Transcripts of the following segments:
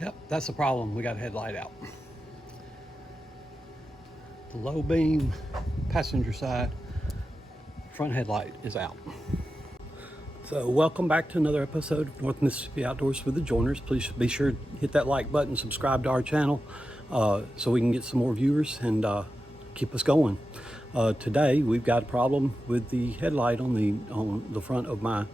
Yep, that's the problem. We got a headlight out. The low beam passenger side front headlight is out. So welcome back to another episode of North Mississippi Outdoors with the Joiners. Please be sure to hit that like button, subscribe to our channel so we can get some more viewers and keep us going. Today we've got a problem with the headlight on the front of my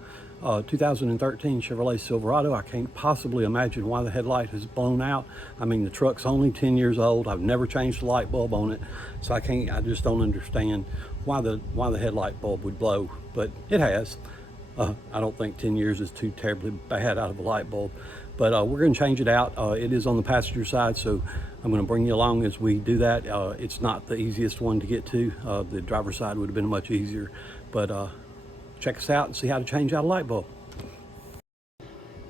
2013 Chevrolet Silverado. I can't possibly imagine why the headlight has blown out. I mean, the truck's only 10 years old. I've never changed the light bulb on it, so I just don't understand why the headlight bulb would blow, but it has. I don't think 10 years is too terribly bad out of a light bulb, but we're going to change it out. It is on the passenger side, so I'm going to bring you along as we do that. It's not the easiest one to get to. The driver's side would have been much easier, but check us out and see how to change out a light bulb.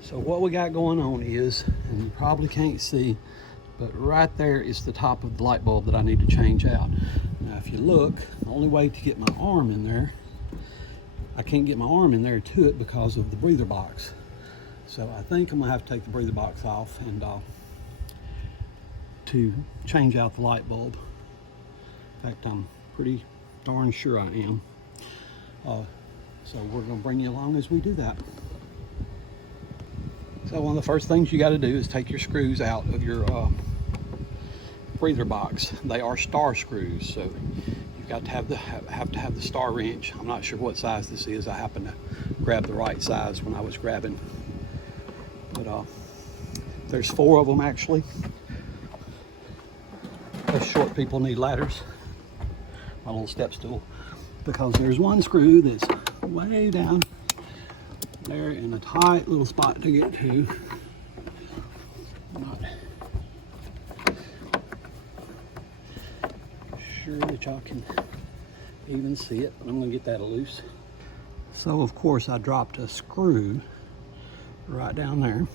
So what we got going on is, and you probably can't see, but right there is the top of the light bulb that I need to change out. Now if you look, the only way to get my arm in there, I can't get my arm in there to it because of the breather box. So I think I'm gonna have to take the breather box off and to change out the light bulb. In fact, I'm pretty darn sure I am. So we're gonna bring you along as we do that. So one of the first things you gotta do is take your screws out of your breather box. They are star screws, so you've got to have the star wrench. I'm not sure what size this is. I happened to grab the right size when I was grabbing. But there's 4 of them actually. Us short people need ladders. My little step stool. Because there's one screw that's way down there in a tight little spot to get to. I'm not sure that y'all can even see it, but I'm gonna get that loose. So of course I dropped a screw right down there,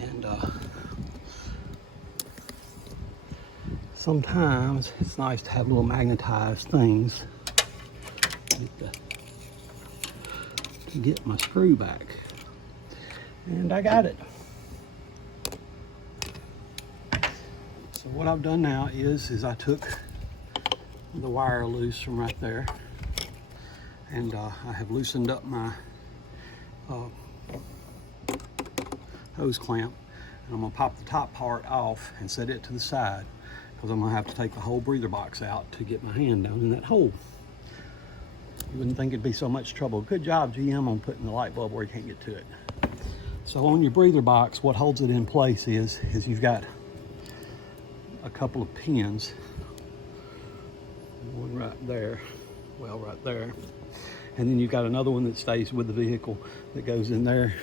and sometimes it's nice to have little magnetized things to get my screw back, and I got it. So what I've done now is I took the wire loose from right there, and I have loosened up my hose clamp, and I'm gonna pop the top part off and set it to the side, because I'm gonna have to take the whole breather box out to get my hand down in that hole. You wouldn't think it'd be so much trouble. Good job, GM, on putting the light bulb where you can't get to it. So on your breather box, what holds it in place is you've got a couple of pins. One right there, well, right there. And then you've got another one that stays with the vehicle that goes in there.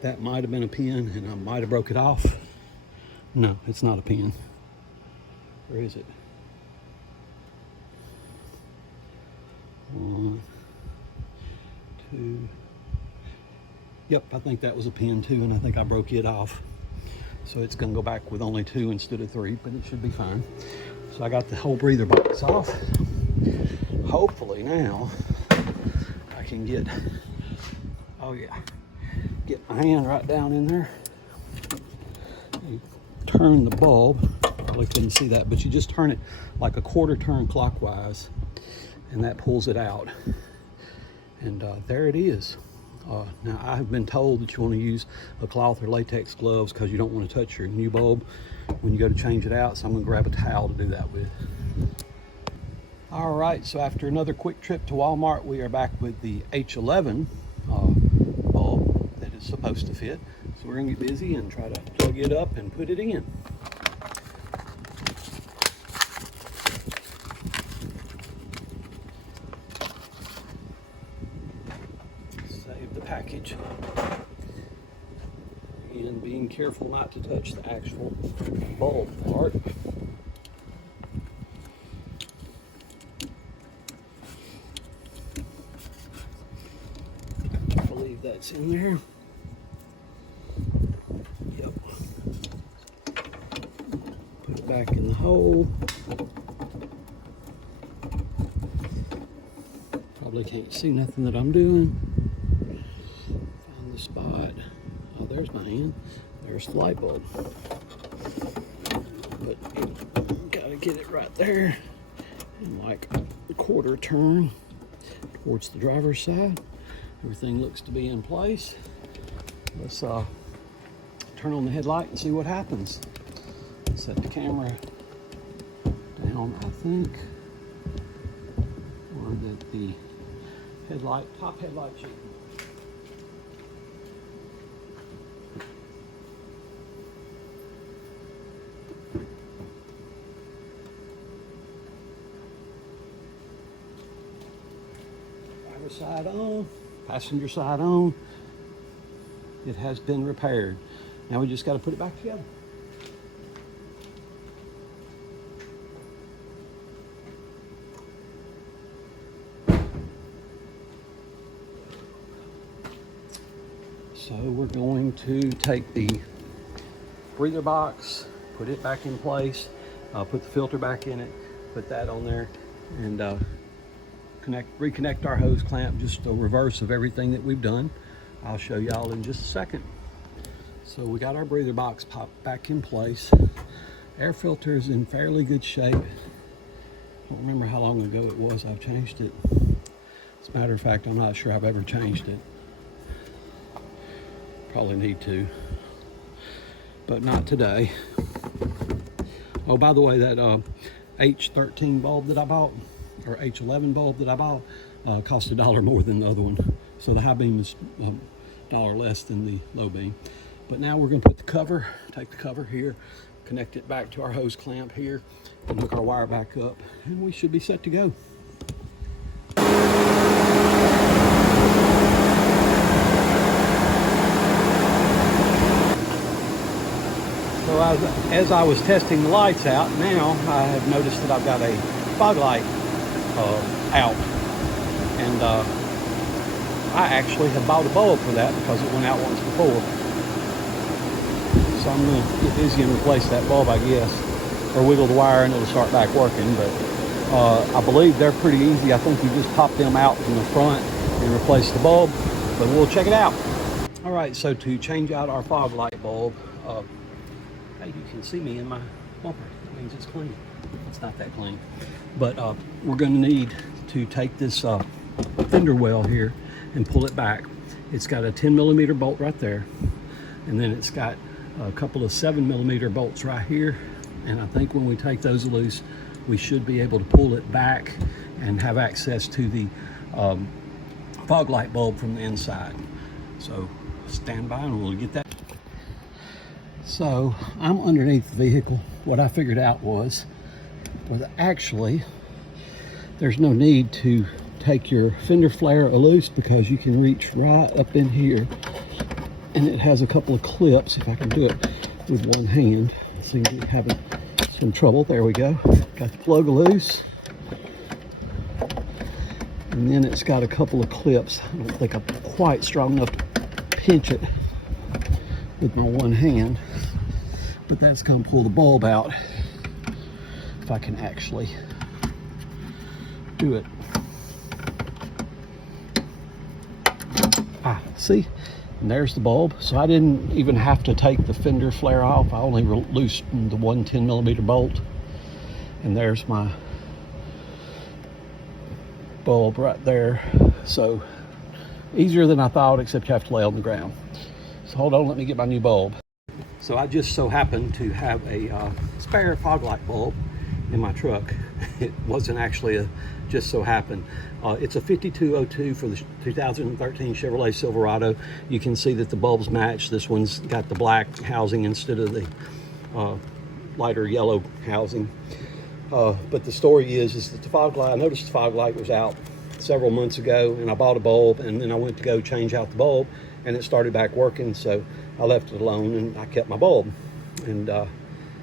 That might have been a pin, and I might have broke it off. No, it's not a pin. Where is it? 1, 2. Yep, I think that was a pin too, and I think I broke it off. So it's gonna go back with only 2 instead of 3, but it should be fine. So I got the whole breather box off. Hopefully now I can get, oh yeah, get my hand right down in there. You turn the bulb, probably couldn't see that, but you just turn it like a 1/4 turn clockwise, and that pulls it out. And there it is. Now I have been told that you want to use a cloth or latex gloves because you don't want to touch your new bulb when you go to change it out, so I'm going to grab a towel to do that with. All right, so after another quick trip to Walmart, we are back with the H11 bulb that is supposed to fit. So we're going to get busy and try to plug it up and put it in. Save the package. And being careful not to touch the actual bulb part. I believe that's in there. Yep. Put it back in the hole. Probably can't see nothing that I'm doing. Find the spot. Oh, there's there's my hand, there's the light bulb. But gotta get it right there and like a quarter turn towards the driver's side. Everything looks to be in place. Let's turn on the headlight and see what happens. Set the camera down, I think, or that the top headlight should. Driver's side on, passenger side on. It has been repaired. Now we just got to put it back together. So we're going to take the breather box, put it back in place, put the filter back in it, put that on there, and reconnect our hose clamp, just a reverse of everything that we've done. I'll show y'all in just a second. So we got our breather box popped back in place. Air filter is in fairly good shape. I don't remember how long ago it was I've changed it. As a matter of fact, I'm not sure I've ever changed it. Probably need to, but not today. Oh, by the way, that H13 bulb that I bought, or H11 bulb that I bought, cost $1 more than the other one. So the high beam is $1 less than the low beam. But now we're going to put the cover, take the cover here, connect it back to our hose clamp here, and hook our wire back up, and we should be set to go. So as I was testing the lights out, now I have noticed that I've got a fog light out, and I actually have bought a bulb for that because it went out once before. So I'm going to get busy and replace that bulb, I guess, or wiggle the wire and it'll start back working. But I believe they're pretty easy. I think you just pop them out from the front and replace the bulb, but we'll check it out. All right, so to change out our fog light bulb, hey, you can see me in my bumper. That means it's clean. It's not that clean. But we're going to need to take this fender well here and pull it back. It's got a 10mm bolt right there, and then it's got a couple of 7mm bolts right here, and I think when we take those loose we should be able to pull it back and have access to the fog light bulb from the inside. So stand by and we'll get that. So I'm underneath the vehicle. What I figured out was actually there's no need to take your fender flare loose because you can reach right up in here, and it has a couple of clips. If I can do it with one hand, seem to be having some trouble. There we go. Got the plug loose, and then it's got a couple of clips. I don't think I'm quite strong enough to pinch it with my one hand, but that's going to pull the bulb out if I can actually do it. See, and there's the bulb. So I didn't even have to take the fender flare off. I only loosened the one 10mm bolt, and there's my bulb right there. So easier than I thought, except you have to lay on the ground. So hold on, let me get my new bulb. So I just so happened to have a spare fog light bulb in my truck. It wasn't actually a just so happened. It's a 5202 for the 2013 Chevrolet Silverado. You can see that the bulbs match. This one's got the black housing instead of the lighter yellow housing. But the story is that the fog light, I noticed the fog light was out several months ago, and I bought a bulb, and then I went to go change out the bulb, and it started back working, so I left it alone and I kept my bulb. And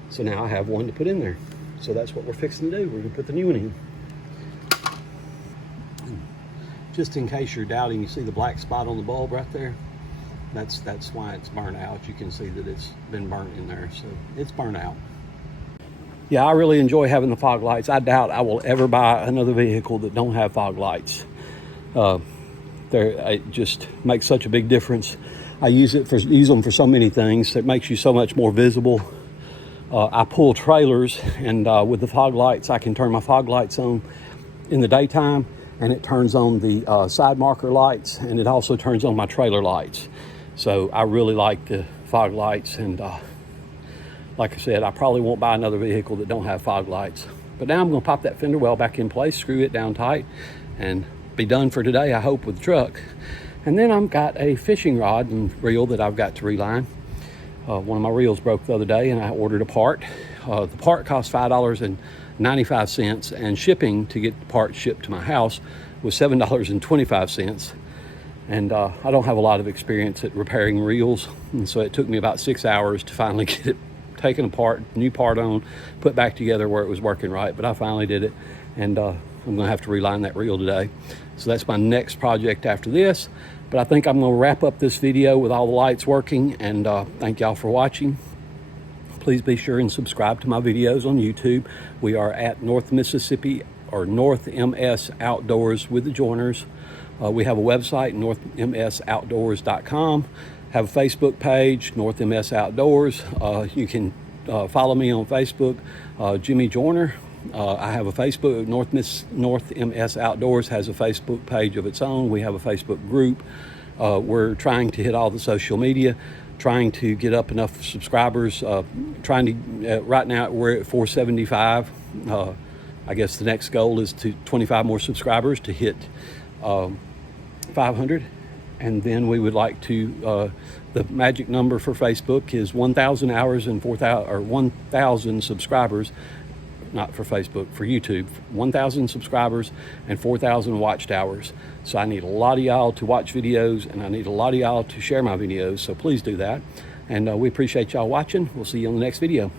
so now I have one to put in there. So that's what we're fixing to do. We're gonna put the new one in. Just in case you're doubting, you see the black spot on the bulb right there? That's why it's burnt out. You can see that it's been burnt in there, so it's burnt out. Yeah, I really enjoy having the fog lights. I doubt I will ever buy another vehicle that don't have fog lights. It just makes such a big difference. I use them for so many things. It makes you so much more visible. I pull trailers, and with the fog lights, I can turn my fog lights on in the daytime, and it turns on the side marker lights, and it also turns on my trailer lights. So I really like the fog lights, and like I said, I probably won't buy another vehicle that don't have fog lights. But now I'm going to pop that fender well back in place, screw it down tight, and be done for today, I hope, with the truck. And then I've got a fishing rod and reel that I've got to reline. One of my reels broke the other day, and I ordered a part. The part cost $5.95, and shipping to get the part shipped to my house was $7.25. And I don't have a lot of experience at repairing reels, and so it took me about 6 hours to finally get it taken apart, new part on, put back together where it was working right. But I finally did it, and I'm going to have to reline that reel today. So that's my next project after this. But I think I'm going to wrap up this video with all the lights working, and thank y'all for watching. Please be sure and subscribe to my videos on YouTube. We are at North Mississippi, or North MS Outdoors with the Joiners. We have a website, northmsoutdoors.com. Have a Facebook page, North MS Outdoors. You can follow me on Facebook, Jimmy Joyner. I have a Facebook, North MS Outdoors has a Facebook page of its own. We have a Facebook group. We're trying to hit all the social media, trying to get up enough subscribers, right now we're at 475. I guess the next goal is to 25 more subscribers to hit 500. And then we would like to, the magic number for Facebook is 1,000 hours and 1,000 subscribers, not for Facebook, for YouTube, 1,000 subscribers and 4,000 watched hours. So I need a lot of y'all to watch videos, and I need a lot of y'all to share my videos. So please do that. And we appreciate y'all watching. We'll see you on the next video.